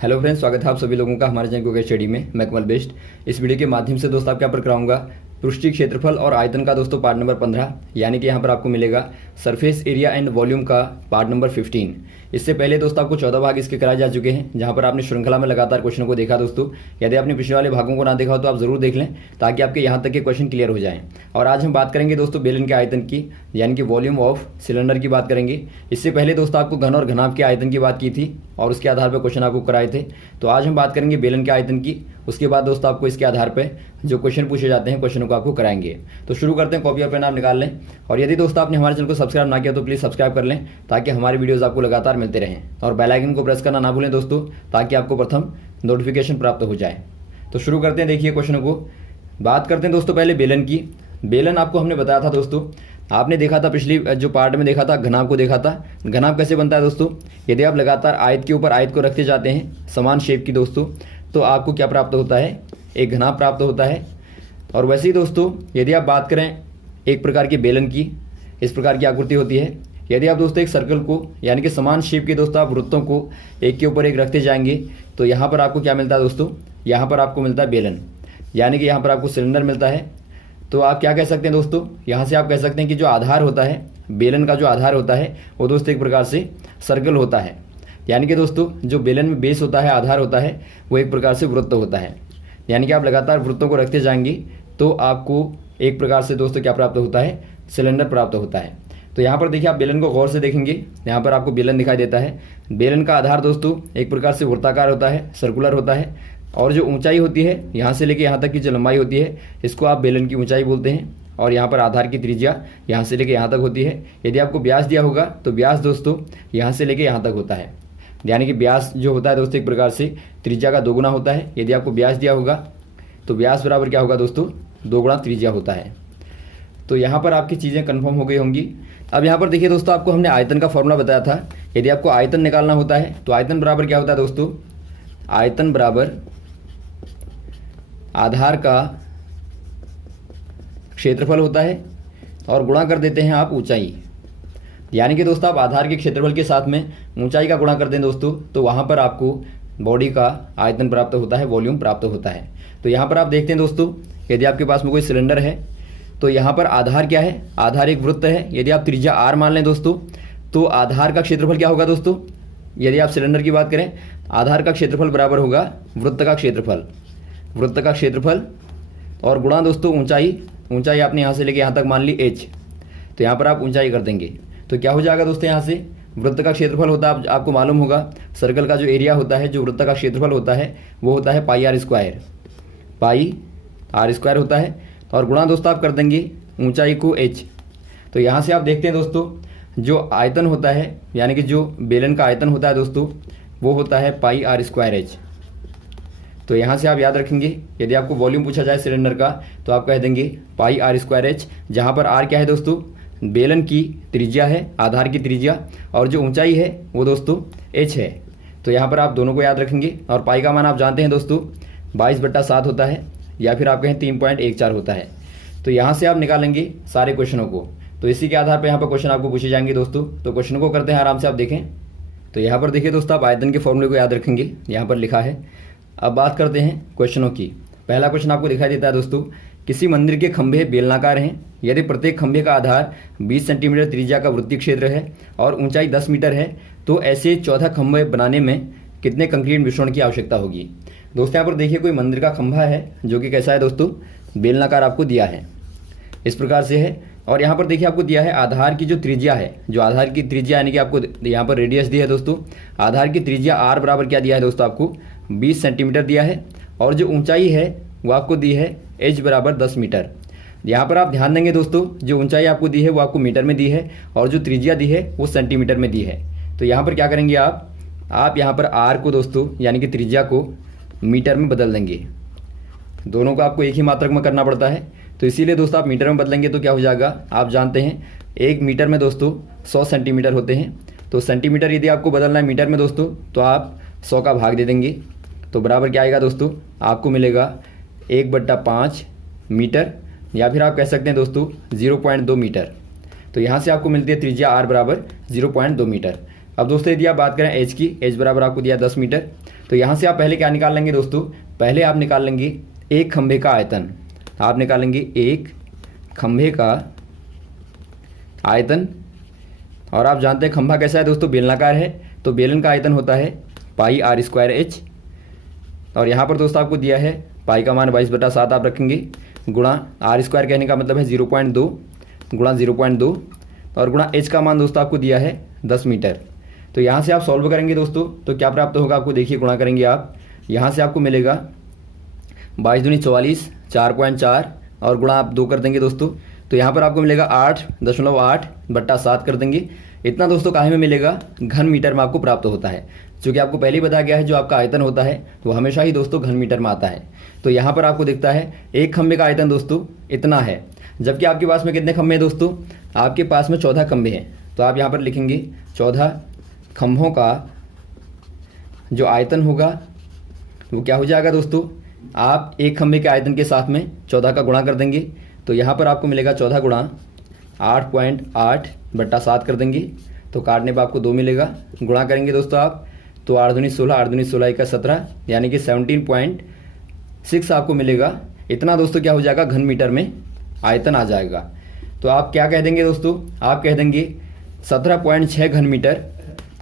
Hello friends, स्वागत है आप सभी लोगों का हमारे चैनल गूगल स्टडी में। मैं कमल बेस्ट। इस वीडियो के माध्यम से दोस्तों आपके यहाँ पर कराऊंगा पृष्ठीय क्षेत्रफल और आयतन का दोस्तों पार्ट नंबर 15, यानी कि यहाँ पर आपको मिलेगा सरफेस एरिया एंड वॉल्यूम का पार्ट नंबर 15। इससे पहले दोस्तों आपको 14 भाग इसके कराए जा चुके हैं, जहाँ पर आपने श्रृंखला में लगातार क्वेश्चनों को देखा। दोस्तों यदि आपने पिछले वाले भागों को ना देखा हो तो आप जरूर देख लें, ताकि आपके यहाँ तक के क्वेश्चन क्लियर हो जाएं। और आज हम बात करेंगे दोस्तों बेलन के आयतन की, यानी कि वॉल्यूम ऑफ सिलेंडर की बात करेंगे। इससे पहले दोस्तों आपको घन और घनाभ के आयतन की बात की थी और उसके आधार पर क्वेश्चन आपको कराए थे। तो आज हम बात करेंगे बेलन के आयतन की। उसके बाद दोस्तों आपको इसके आधार पर जो क्वेश्चन पूछे जाते हैं, क्वेश्चनों को आपको कराएंगे। तो शुरू करते हैं। कॉपी और पेन आप निकाल लें, और यदि दोस्तों आपने हमारे चैनल को सब्सक्राइब ना किया तो प्लीज़ सब्सक्राइब कर लें, ताकि हमारे वीडियोस आपको लगातार मिलते रहें। और बेल आइकन को प्रेस करना ना भूलें दोस्तों, ताकि आपको प्रथम नोटिफिकेशन प्राप्त हो जाए। तो शुरू करते हैं। देखिए क्वेश्चनों को। बात करते हैं दोस्तों पहले बेलन की। बेलन आपको हमने बताया था दोस्तों, आपने देखा था पिछली जो पार्ट में देखा था, घनाभ को देखा था। घनाभ कैसे बनता है दोस्तों? यदि आप लगातार आयत के ऊपर आयत को रखते जाते हैं समान शेप की दोस्तों, तो आपको क्या प्राप्त होता है? एक घनाभ प्राप्त होता है। और वैसे ही दोस्तों यदि आप बात करें एक प्रकार की बेलन की, इस प्रकार की आकृति होती है। यदि आप दोस्तों एक सर्कल को, यानी कि समान शेप के दोस्तों आप वृत्तों को एक के ऊपर एक रखते जाएंगे, तो यहाँ पर आपको क्या मिलता है दोस्तों? यहाँ पर आपको मिलता है बेलन, यानी कि यहाँ पर आपको सिलेंडर मिलता है। तो आप क्या कह सकते हैं दोस्तों? यहाँ से आप कह सकते हैं कि जो आधार होता है, बेलन का जो आधार होता है, वो दोस्तों एक प्रकार से सर्कल होता है। यानी कि दोस्तों जो बेलन में बेस होता है, आधार होता है, वो एक प्रकार से वृत्त होता है। यानी कि आप लगातार वृत्तों को रखते जाएंगे तो आपको एक प्रकार से दोस्तों क्या प्राप्त होता है? सिलेंडर प्राप्त होता है। तो यहाँ पर देखिए, आप बेलन को गौर से देखेंगे, यहाँ पर आपको बेलन दिखाई देता है। बेलन का आधार दोस्तों एक प्रकार से वृत्ताकार होता है, सर्कुलर होता है। और जो ऊंचाई होती है यहाँ से लेके यहाँ तक की जो लंबाई होती है, इसको आप बेलन की ऊंचाई बोलते हैं। और यहाँ पर आधार की त्रिज्या यहाँ से लेके यहाँ तक होती है। यदि आपको व्यास दिया होगा तो व्यास दोस्तों यहाँ से लेके यहाँ तक होता है। यानी कि व्यास जो होता है दोस्तों एक प्रकार से त्रिज्या का 2 गुना होता है। यदि आपको व्यास दिया होगा तो व्यास बराबर क्या होगा दोस्तों? 2 गुना त्रिज्या होता है। तो यहाँ पर आपकी चीज़ें कंफर्म हो गई होंगी। अब यहाँ पर देखिए दोस्तों, आपको हमने आयतन का फॉर्मूला बताया था। यदि आपको आयतन निकालना होता है तो आयतन बराबर क्या होता है दोस्तों? आयतन बराबर आधार का क्षेत्रफल होता है और गुणा कर देते हैं आप ऊंचाई। यानी कि दोस्तों आप आधार के क्षेत्रफल के साथ में ऊंचाई का गुणा कर दें दोस्तों, तो वहाँ पर आपको बॉडी का आयतन प्राप्त होता है, वॉल्यूम प्राप्त होता है। तो यहाँ पर आप देखते हैं दोस्तों, यदि आपके पास में कोई सिलेंडर है तो यहाँ पर आधार क्या है? आधार एक वृत्त है। यदि आप त्रिज्या r मान लें दोस्तों, तो आधार का क्षेत्रफल क्या होगा दोस्तों? यदि आप सिलेंडर की बात करें, आधार का क्षेत्रफल बराबर होगा वृत्त का क्षेत्रफल, वृत्त का क्षेत्रफल और गुणा दोस्तों ऊंचाई। ऊंचाई आपने यहाँ से लेके यहाँ तक मान ली h, तो यहाँ पर आप ऊंचाई कर देंगे तो क्या हो जाएगा दोस्तों? यहाँ से वृत्त का क्षेत्रफल होता है, आपको मालूम होगा सर्कल का जो एरिया होता है, जो वृत्त का क्षेत्रफल होता है, वो होता है पाई आर स्क्वायर होता है। और गुणा दोस्तों आप कर देंगे ऊंचाई को h। तो यहाँ से आप देखते हैं दोस्तों, जो आयतन होता है, यानी कि जो बेलन का आयतन होता है दोस्तों, वो होता है पाई आर स्क्वायर h। तो यहाँ से आप याद रखेंगे, यदि आपको वॉल्यूम पूछा जाए सिलेंडर का तो आप कह देंगे पाई आर स्क्वायर h, जहाँ पर r क्या है दोस्तों? बेलन की त्रिज्या है, आधार की त्रिज्या, और जो ऊंचाई है वो दोस्तों h है। तो यहाँ पर आप दोनों को याद रखेंगे। और पाई का मान आप जानते हैं दोस्तों 22/7 होता है, या फिर आप कहें 3.14 होता है। तो यहाँ से आप निकालेंगे सारे क्वेश्चनों को। तो इसी के आधार पर यहाँ पर क्वेश्चन आपको पूछे जाएंगे दोस्तों। तो क्वेश्चन को करते हैं आराम से, आप देखें। तो यहाँ पर देखिए दोस्तों, आप आयतन के फॉर्मूले को याद रखेंगे, यहाँ पर लिखा है। अब बात करते हैं क्वेश्चनों की। पहला क्वेश्चन आपको दिखाई देता है दोस्तों, किसी मंदिर के खंभे बेलनाकार हैं। यदि प्रत्येक खंभे का आधार 20 सेंटीमीटर त्रिज्या का वृत्तीय क्षेत्र है और ऊंचाई 10 मीटर है, तो ऐसे 14 खंभे बनाने में कितने कंक्रीट मिश्रण की आवश्यकता होगी? दोस्तों यहाँ पर देखिए, कोई मंदिर का खंभा है जो कि कैसा है दोस्तों? बेलनाकार आपको दिया है, इस प्रकार से है। और यहाँ पर देखिए आपको दिया है आधार की जो त्रिज्या है, जो आधार की त्रिज्या, यानी कि आपको यहाँ पर रेडियस दिया है दोस्तों। आधार की त्रिज्या r बराबर क्या दिया है दोस्तों? आपको 20 सेंटीमीटर दिया है। और जो ऊंचाई है वो आपको दी है h बराबर 10 मीटर। यहाँ पर आप ध्यान देंगे दोस्तों, जो ऊंचाई आपको दी है वो आपको मीटर में दी है, और जो त्रिज्या दी है वो सेंटीमीटर में दी है। तो यहाँ पर क्या करेंगे आप यहाँ पर r को दोस्तों, यानी कि त्रिज्या को मीटर में बदल देंगे। दोनों को आपको एक ही मात्रक में करना पड़ता है, तो इसीलिए दोस्तों आप मीटर में बदलेंगे तो क्या हो जाएगा? आप जानते हैं 1 मीटर में दोस्तों 100 सेंटीमीटर होते हैं। तो सेंटीमीटर यदि आपको बदलना है मीटर में दोस्तों, तो आप 100 का भाग दे देंगे, तो बराबर क्या आएगा दोस्तों? आपको मिलेगा 1/5 मीटर, या फिर आप कह सकते हैं दोस्तों 0.2 मीटर। तो यहाँ से आपको मिलती है त्रिज्या r बराबर 0.2 मीटर। अब दोस्तों यदि आप बात करें h की, h बराबर आपको दिया 10 मीटर, तो यहाँ से आप पहले क्या निकाल लेंगे दोस्तों, पहले आप निकाल लेंगे एक खंभे का आयतन। आप निकालेंगे एक खंभे का आयतन, और आप जानते हैं खंभा कैसा है दोस्तों, बेलनाकार है, तो बेलन का आयतन होता है पाई आर स्क्वायर एच। और यहाँ पर दोस्तों आपको दिया है पाई का मान 22/7 आप रखेंगे, गुणा आर स्क्वायर कहने का मतलब है 0.2 गुणा 0.2, और गुणा एच का मान दोस्तों आपको दिया है 10 मीटर। तो यहाँ से आप सॉल्व करेंगे दोस्तों, तो क्या प्राप्त होगा आपको, देखिए गुणा करेंगे आप, यहाँ से आपको मिलेगा 22 दूनी 44, 4.4, और गुणा आप 2 कर देंगे दोस्तों, तो यहाँ पर आपको मिलेगा 8.8/7 कर देंगे। इतना दोस्तों काहे में मिलेगा, घन मीटर में आपको प्राप्त होता है। चूँकि आपको पहले ही बताया गया है जो आपका आयतन होता है तो हमेशा ही दोस्तों घन मीटर में आता है। तो यहाँ पर आपको दिखता है एक खंभे का आयतन दोस्तों इतना है, जबकि आपके पास में कितने खंभे हैं दोस्तों, आपके पास में 14 खंभे हैं। तो आप यहाँ पर लिखेंगे 14 खंभों का जो आयतन होगा वो क्या हो जाएगा दोस्तों, आप एक खंभे के आयतन के साथ में 14 का गुणा कर देंगे, तो यहाँ पर आपको मिलेगा 14 गुणा 8.8/7 कर देंगे, तो काटने पर आपको 2 मिलेगा। गुणा करेंगे दोस्तों आप, तो 8 दूनी 16, 8 दूनी 16 का 17, यानी कि 17.6 आपको मिलेगा। इतना दोस्तों क्या हो जाएगा, घन मीटर में आयतन आ जाएगा। तो आप क्या कह देंगे दोस्तों, आप कह देंगे 17.6 घन मीटर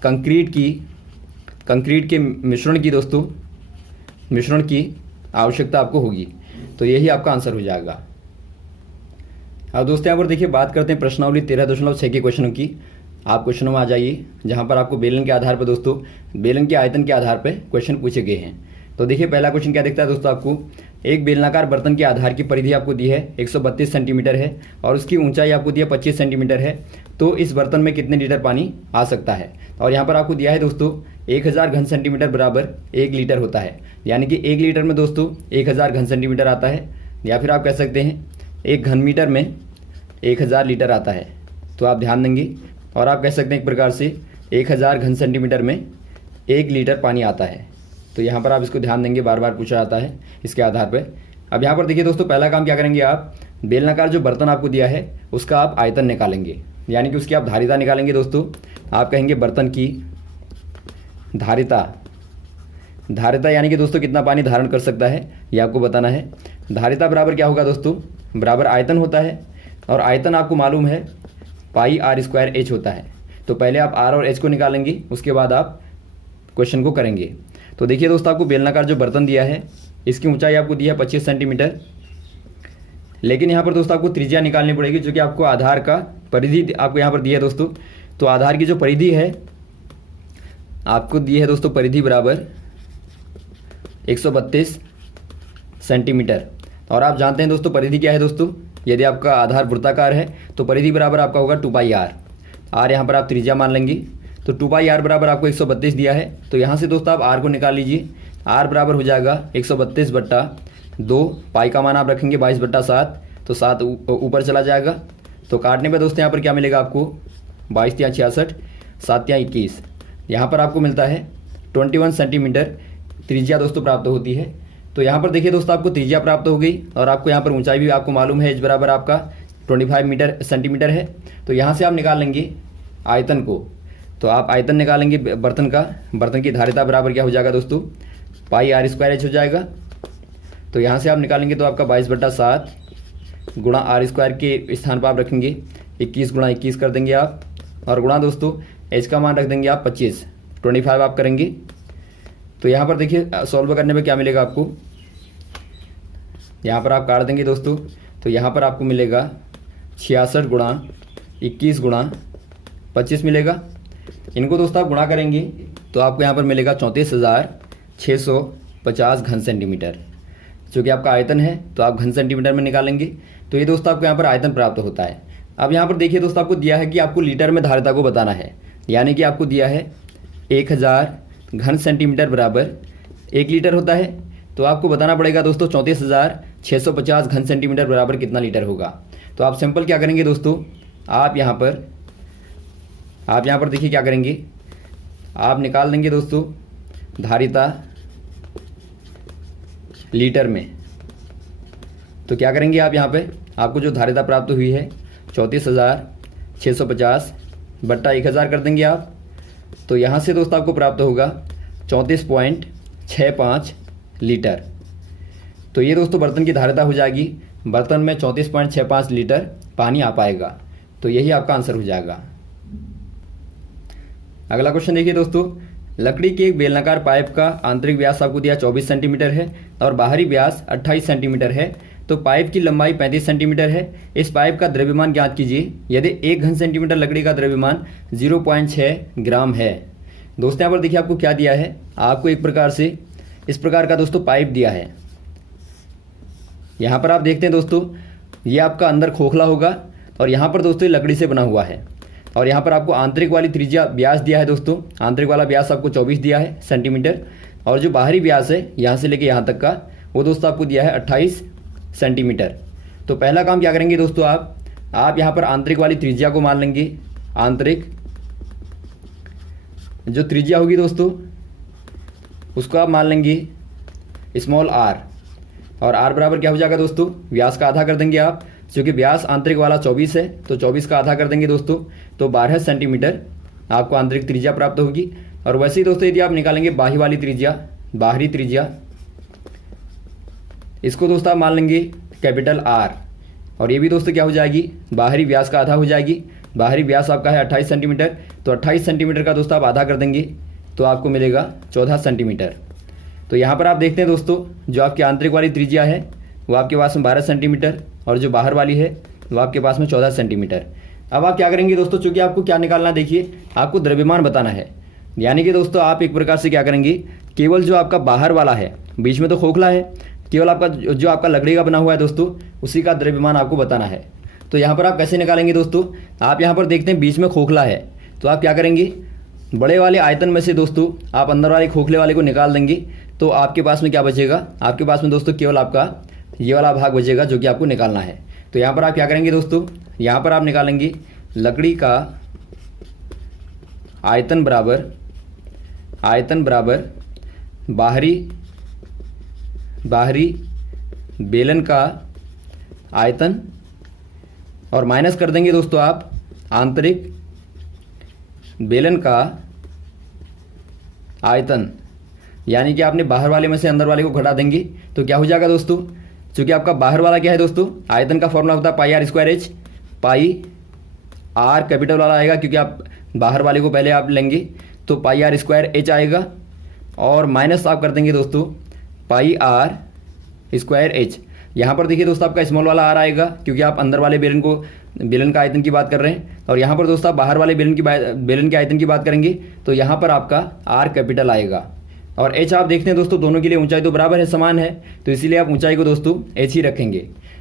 कंक्रीट के मिश्रण की दोस्तों मिश्रण की आवश्यकता आपको होगी। तो यही आपका आंसर हो जाएगा। अब दोस्तों यहाँ पर देखिए बात करते हैं प्रश्नावली 13.6 के क्वेश्चनों की। आप क्वेश्चनों में आ जाइए, जहाँ पर आपको बेलन के आधार पर दोस्तों बेलन के आयतन के आधार पर क्वेश्चन पूछे गए हैं। तो देखिए पहला क्वेश्चन क्या दिखता है दोस्तों, आपको एक बेलनाकार बर्तन के आधार की परिधि आपको दी है 132 सेंटीमीटर है, और उसकी ऊंचाई आपको दी है 25 सेंटीमीटर है। तो इस बर्तन में कितने लीटर पानी आ सकता है। और यहाँ पर आपको दिया है दोस्तों 1000 घन सेंटीमीटर बराबर 1 लीटर होता है, यानी कि 1 लीटर में दोस्तों 1000 घन सेंटीमीटर आता है, या फिर आप कह सकते हैं 1 घन मीटर में 1000 लीटर आता है। तो आप ध्यान देंगे, और आप कह सकते हैं एक प्रकार से 1000 घन सेंटीमीटर में 1 लीटर पानी आता है। तो यहाँ पर आप इसको ध्यान देंगे, बार बार पूछा जाता है इसके आधार पर। अब यहाँ पर देखिए दोस्तों पहला काम क्या करेंगे, आप बेलनाकार जो बर्तन आपको दिया है उसका आप आयतन निकालेंगे, यानी कि उसकी आप धारिता निकालेंगे दोस्तों। आप कहेंगे बर्तन की धारिता यानी कि दोस्तों कितना पानी धारण कर सकता है ये आपको बताना है। धारिता बराबर क्या होगा दोस्तों, बराबर आयतन होता है, और आयतन आपको मालूम है पाई आर स्क्वायर एच होता है। तो पहले आप आर और एच को निकालेंगे, उसके बाद आप क्वेश्चन को करेंगे। तो देखिए दोस्तों आपको बेलनाकार जो बर्तन दिया है इसकी ऊंचाई आपको दी है 25 सेंटीमीटर, लेकिन यहाँ पर दोस्तों आपको त्रिज्या निकालनी पड़ेगी, जो कि आपको आधार का परिधि आपको यहाँ पर दी है दोस्तों। तो आधार की जो परिधि है आपको दी है दोस्तों, परिधि बराबर 132 सेंटीमीटर। और आप जानते हैं दोस्तों परिधि क्या है दोस्तों, यदि आपका आधार वृत्ताकार है तो परिधि बराबर आपका होगा 2πr। आर यहाँ पर आप त्रिज्या मान लेंगे, तो 2πr बराबर आपको 132 दिया है। तो यहाँ से दोस्तों आप आर को निकाल लीजिए, आर बराबर हो जाएगा 132/2, पाई का मान आप रखेंगे 22/7, तो 7 ऊपर चला जाएगा। तो काटने पे दोस्तों यहाँ पर क्या मिलेगा आपको, 22 या 66, 7 या 21, यहाँ पर आपको मिलता है 21 सेंटीमीटर त्रिज्या दोस्तों प्राप्त होती है। तो यहाँ पर देखिए दोस्तों आपको त्रिज्या प्राप्त हो गई, और आपको यहाँ पर ऊंचाई भी आपको मालूम है एच बराबर आपका 25 सेंटीमीटर है। तो यहाँ से आप निकाल लेंगे आयतन को, तो आप आयतन निकालेंगे बर्तन का, बर्तन की धारिता बराबर क्या हो जाएगा दोस्तों, पाई आर स्क्वायर एच हो जाएगा। तो यहाँ से आप निकालेंगे तो आपका 22/7 गुणा आर स्क्वायर के स्थान पर आप रखेंगे 21 गुणा 21 कर देंगे आप, और गुणा दोस्तों एच का मान रख देंगे आप 25 आप करेंगे। तो यहाँ पर देखिए सॉल्व करने में क्या मिलेगा आपको, यहाँ पर आप काट देंगे दोस्तों, तो यहाँ पर आपको मिलेगा 66 गुणा 21 गुणा 25 मिलेगा। इनको दोस्तों आप गुणा करेंगे तो आपको यहाँ पर मिलेगा 34,650 घन सेंटीमीटर, जो कि आपका आयतन है। तो आप घन सेंटीमीटर में निकालेंगे, तो ये दोस्तों आपको यहाँ पर आयतन प्राप्त होता है। अब यहाँ पर देखिए दोस्तों आपको दिया है कि आपको लीटर में धारिता को बताना है, यानी कि आपको दिया है 1000 घन सेंटीमीटर बराबर 1 लीटर होता है। तो आपको बताना पड़ेगा दोस्तों 34,650 घन सेंटीमीटर बराबर कितना लीटर होगा। तो आप सिंपल क्या करेंगे दोस्तों, आप यहाँ पर देखिए क्या करेंगे, आप निकाल देंगे दोस्तों धारिता लीटर में। तो क्या करेंगे आप यहाँ पे, आपको जो धारिता प्राप्त हुई है 34,650 बट्टा 1000 कर देंगे आप। तो यहाँ से दोस्तों आपको प्राप्त होगा 34.65 लीटर। तो ये दोस्तों बर्तन की धारिता हो जाएगी, बर्तन में 34.65 लीटर पानी आ पाएगा। तो यही आपका आंसर हो जाएगा। अगला क्वेश्चन देखिए दोस्तों, लकड़ी के एक बेलनाकार पाइप का आंतरिक व्यास आपको दिया 24 सेंटीमीटर है और बाहरी व्यास 28 सेंटीमीटर है। तो पाइप की लंबाई 35 सेंटीमीटर है। इस पाइप का द्रव्यमान ज्ञात कीजिए यदि 1 घन सेंटीमीटर लकड़ी का द्रव्यमान 0.6 ग्राम है। दोस्तों यहाँ पर देखिए आपको क्या दिया है, आपको एक प्रकार से इस प्रकार का दोस्तों पाइप दिया है। यहाँ पर आप देखते हैं दोस्तों, ये आपका अंदर खोखला होगा और यहाँ पर दोस्तों लकड़ी से बना हुआ है। और यहाँ पर आपको आंतरिक वाली त्रिज्या व्यास दिया है दोस्तों, आंतरिक वाला व्यास आपको 24 दिया है सेंटीमीटर। और जो बाहरी व्यास है यहाँ से लेके यहाँ तक का, वो दोस्तों आपको दिया है 28 सेंटीमीटर। तो पहला काम क्या करेंगे दोस्तों, आप यहाँ पर आंतरिक वाली त्रिज्या को मान लेंगे। आंतरिक जो त्रिज्या होगी दोस्तों उसको आप मान लेंगे स्मॉल आर। और आर बराबर क्या हो जाएगा दोस्तों, व्यास का आधा कर देंगे आप, क्योंकि व्यास आंतरिक वाला 24 है तो 24 का आधा कर देंगे दोस्तों, तो 12 सेंटीमीटर आपको आंतरिक त्रिज्या प्राप्त होगी। और वैसे ही दोस्तों यदि आप निकालेंगे बाहरी वाली त्रिज्या, बाहरी त्रिज्या, इसको दोस्तों आप मान लेंगे कैपिटल आर। और ये भी दोस्तों क्या हो जाएगी, बाहरी व्यास का आधा हो जाएगी। बाहरी व्यास आपका है 28 सेंटीमीटर, तो 28 सेंटीमीटर का दोस्तों आप आधा कर देंगे तो आपको मिलेगा 14 सेंटीमीटर। तो यहाँ पर आप देखते हैं दोस्तों, जो आपकी आंतरिक वाली त्रिज्या है वो आपके पास में 12 सेंटीमीटर और जो बाहर वाली है वो आपके पास में 14 सेंटीमीटर। अब आप क्या करेंगे दोस्तों, चूंकि आपको क्या निकालना, देखिए आपको द्रव्यमान बताना है। यानी कि दोस्तों आप एक प्रकार से क्या करेंगे, केवल जो आपका बाहर वाला है, बीच में तो खोखला है, केवल आपका जो आपका लकड़ी का बना हुआ है दोस्तों उसी का द्रव्यमान आपको बताना है। तो यहाँ पर आप कैसे निकालेंगे दोस्तों, आप यहाँ पर देखते हैं बीच में खोखला है, तो आप क्या करेंगे, बड़े वाले आयतन में से दोस्तों आप अंदर वाले खोखले वाले को निकाल देंगे। तो आपके पास में क्या बचेगा, आपके पास में दोस्तों केवल आपका ये वाला भाग बचेगा जो कि आपको निकालना है। तो यहाँ पर आप क्या करेंगे दोस्तों, यहाँ पर आप निकालेंगे लकड़ी का आयतन बराबर बाहरी बेलन का आयतन और माइनस कर देंगे दोस्तों आप आंतरिक बेलन का आयतन। यानी कि आपने बाहर वाले में से अंदर वाले को घटा देंगे तो क्या हो जाएगा दोस्तों, क्योंकि आपका बाहर वाला क्या है दोस्तों, आयतन का फॉर्मूला होता है pi r square h. Pi r capital वाला आएगा क्योंकि आप बाहर वाले को पहले आप लेंगे, तो पाई आर स्क्वायर एच आएगा और माइनस आप कर देंगे दोस्तों पाई आर स्क्वायर एच। यहाँ पर देखिए दोस्तों आपका स्मॉल वाला आर आएगा क्योंकि आप अंदर वाले बेलन का आयतन की बात कर रहे हैं। और यहाँ पर दोस्तों आप बाहर वाले बेलन के आयतन की बात करेंगे तो यहाँ पर आपका आर कैपिटल आएगा। और एच आप देखते हैं दोस्तों दोनों के लिए ऊंचाई तो बराबर है, समान है, तो इसीलिए आप ऊंचाई को दोस्तों एच ही रखेंगे।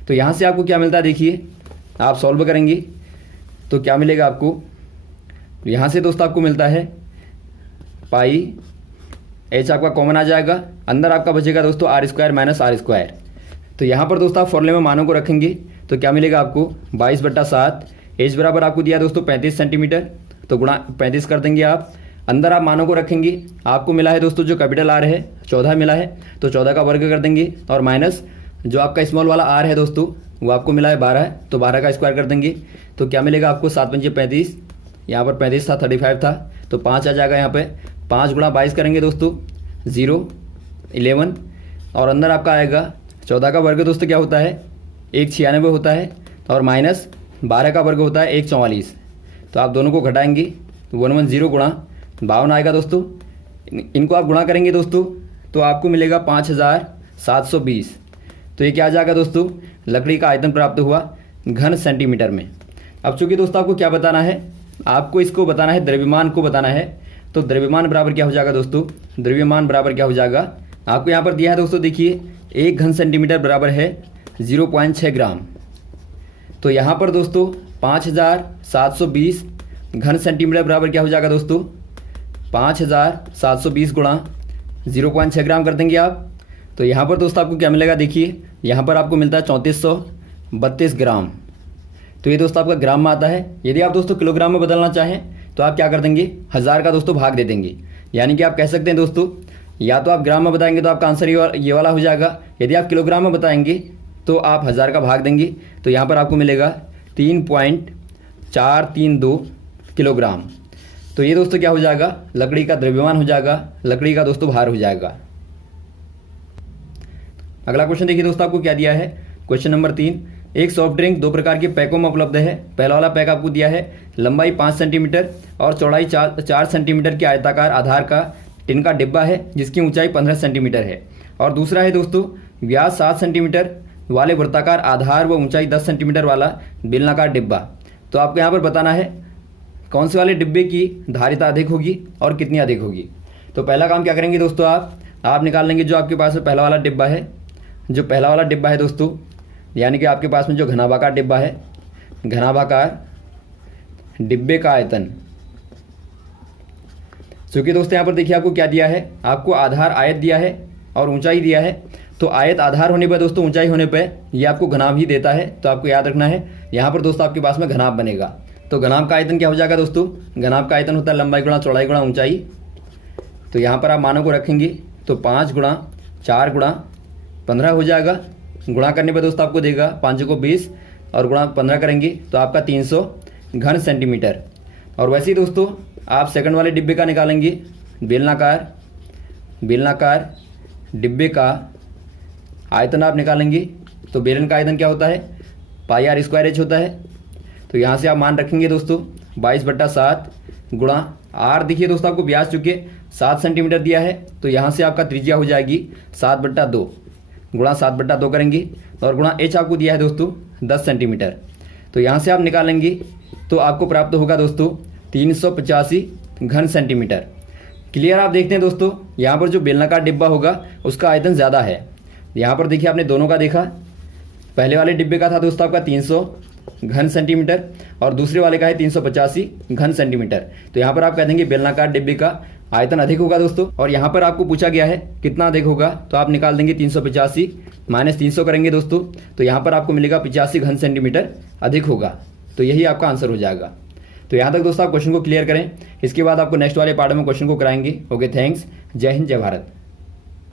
तो यहाँ से आपको क्या मिलता है, देखिए आप सॉल्व करेंगे तो क्या मिलेगा आपको, यहाँ से दोस्तों आपको मिलता है पाई एच आपका कॉमन आ जाएगा, अंदर आपका बचेगा दोस्तों r square minus r square. तो यहाँ पर दोस्तों आप फॉर्मूले में मानों को रखेंगे तो क्या मिलेगा आपको 22/7। एच बराबर आपको दिया दोस्तों 35 सेंटीमीटर, तो गुणा 35 कर देंगे आप। अंदर आप मानों को रखेंगे, आपको मिला है दोस्तों जो कैपिटल आर है 14 मिला है, तो 14 का वर्ग कर देंगे और माइनस जो आपका स्मॉल वाला आर है दोस्तों वो आपको मिला है 12 है, तो 12 का स्क्वायर कर देंगे तो क्या मिलेगा आपको 7 पंजे 35, यहाँ पर 35 था 35 था तो 5 आ जाएगा। यहाँ पे 5 गुणा 22 करेंगे दोस्तों 0 11 और अंदर आपका आएगा 14 का वर्ग दोस्तों क्या होता है 196 होता है और माइनस 12 का वर्ग होता है 144। तो आप दोनों को घटाएंगे तो 110 गुणा 52 आएगा दोस्तों। इनको आप गुणा करेंगे दोस्तों तो आपको मिलेगा 5720। तो ये क्या आ जाएगा दोस्तों, लकड़ी का आयतन प्राप्त हुआ घन सेंटीमीटर में। अब चूंकि दोस्तों आपको क्या बताना है, आपको इसको बताना है, द्रव्यमान को बताना है। तो द्रव्यमान बराबर क्या हो जाएगा दोस्तों, द्रव्यमान बराबर क्या हो जाएगा, आपको यहाँ पर दिया है दोस्तों, देखिए 1 घन सेंटीमीटर बराबर है 0.6 ग्राम। तो यहाँ पर दोस्तों 5720 घन सेंटीमीटर बराबर क्या हो जाएगा दोस्तों, 5720 गुणा 0.6 ग्राम कर देंगे आप। तो यहाँ पर दोस्तों आपको क्या मिलेगा, देखिए यहाँ पर आपको मिलता है 3432 ग्राम। तो ये दोस्तों आपका ग्राम में आता है। यदि आप दोस्तों किलोग्राम में बदलना चाहें तो आप क्या कर देंगे, 1000 का दोस्तों भाग दे देंगे। यानी कि आप कह सकते हैं दोस्तों, या तो आप ग्राम में बताएंगे तो आपका आंसर ये वाला हो जाएगा, यदि आप किलोग्राम में बताएंगे तो आप 1000 का भाग देंगे। तो यहाँ पर आपको मिलेगा 3.432 किलोग्राम। तो ये दोस्तों क्या हो जाएगा, लकड़ी का द्रव्यमान हो जाएगा, लकड़ी का दोस्तों भार हो जाएगा। अगला क्वेश्चन देखिए दोस्तों, आपको क्या दिया है। क्वेश्चन नंबर 3, एक सॉफ्ट ड्रिंक 2 प्रकार के पैकों में उपलब्ध है। पहला वाला पैक आपको दिया है लंबाई 5 सेंटीमीटर और चौड़ाई 4 सेंटीमीटर के आयताकार आधार का टिन का डिब्बा है जिसकी ऊंचाई 15 सेंटीमीटर है। और दूसरा है दोस्तों व्यास 7 सेंटीमीटर वाले वृत्ताकार आधार व ऊंचाई 10 सेंटीमीटर वाला बेलनाकार डिब्बा। तो आपको यहाँ पर बताना है कौन से वाले डिब्बे की धारिता अधिक होगी और कितनी अधिक होगी। तो पहला काम क्या करेंगे दोस्तों, आप निकाल लेंगे जो आपके पास में पहला वाला डिब्बा है। जो पहला वाला डिब्बा है दोस्तों, यानी कि आपके पास में जो घनाभाकार डिब्बा है, घनाभाकार डिब्बे का आयतन। क्योंकि दोस्तों यहाँ पर देखिए आपको क्या दिया है, आपको आधार आयत दिया है और ऊंचाई दिया है। तो आयत आधार होने पर दोस्तों ऊंचाई होने पर ये आपको घनाभ ही देता है। तो आपको याद रखना है यहाँ पर दोस्तों आपके पास में घनाभ बनेगा। तो घनाभ का आयतन क्या हो जाएगा दोस्तों, घनाभ का आयतन होता है लंबाई गुणा चौड़ाई गुणा ऊंचाई। तो यहाँ पर आप मानों को रखेंगे तो 5 गुणा 4 गुणा 15 हो जाएगा। गुणा करने पर दोस्तों आपको देगा 5 को 20 और गुणा 15 करेंगे तो आपका 300 घन सेंटीमीटर। और वैसे ही दोस्तों आप सेकंड वाले डिब्बे का निकालेंगे, बेलनाकार डिब्बे का आयतन आप निकालेंगे। तो बेलन का आयतन क्या होता है, पाई आर स्क्वायर एच होता है। तो यहाँ से आप मान रखेंगे दोस्तों 22/7 गुणा आर। देखिए दोस्तों आपको व्यास चुके 7 सेंटीमीटर दिया है तो यहाँ से आपका त्रिज्या हो जाएगी 7/2 गुणा 7/2 करेंगे। और गुणा एच आपको दिया है दोस्तों 10 सेंटीमीटर। तो यहाँ से आप निकालेंगे तो आपको प्राप्त होगा दोस्तों 385 घन सेंटीमीटर। क्लियर। आप देखते हैं दोस्तों यहाँ पर जो बेलनाकार डिब्बा होगा उसका आयतन ज़्यादा है। यहाँ पर देखिए आपने दोनों का देखा, पहले वाले डिब्बे का था दोस्तों आपका 300 घन सेंटीमीटर और दूसरे वाले का है 385 घन सेंटीमीटर। तो यहाँ पर आप कह देंगे बेलनाकार डिब्बे का आयतन अधिक होगा दोस्तों। और यहाँ पर आपको पूछा गया है कितना अधिक होगा, तो आप निकाल देंगे 385 माइनस 300 करेंगे दोस्तों। तो यहाँ पर आपको मिलेगा 85 घन सेंटीमीटर अधिक होगा। तो यही आपका आंसर हो जाएगा। तो यहाँ तक दोस्तों आप क्वेश्चन को क्लियर करें, इसके बाद आपको नेक्स्ट वाले पार्ट में क्वेश्चन को कराएंगे। Okay, thanks. जय हिंद, जय भारत।